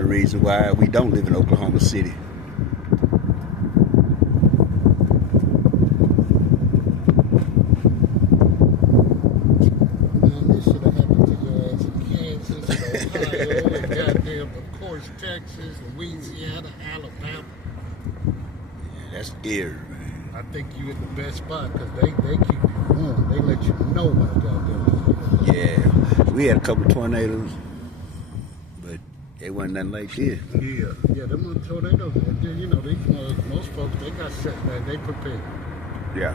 the reasons why we don't live in Oklahoma City. Man, this should have happened to your ass in Kansas, Ohio, and goddamn, of course, Texas, Louisiana, Alabama. Yeah, that's eerie, man. I think you in the best spot because they keep you warm. They let you know when a goddamn tornado. Yeah, we had a couple of tornadoes, but it wasn't nothing like this. Yeah, them little tornadoes, you know, these most folks, they got set back, they prepared. Yeah.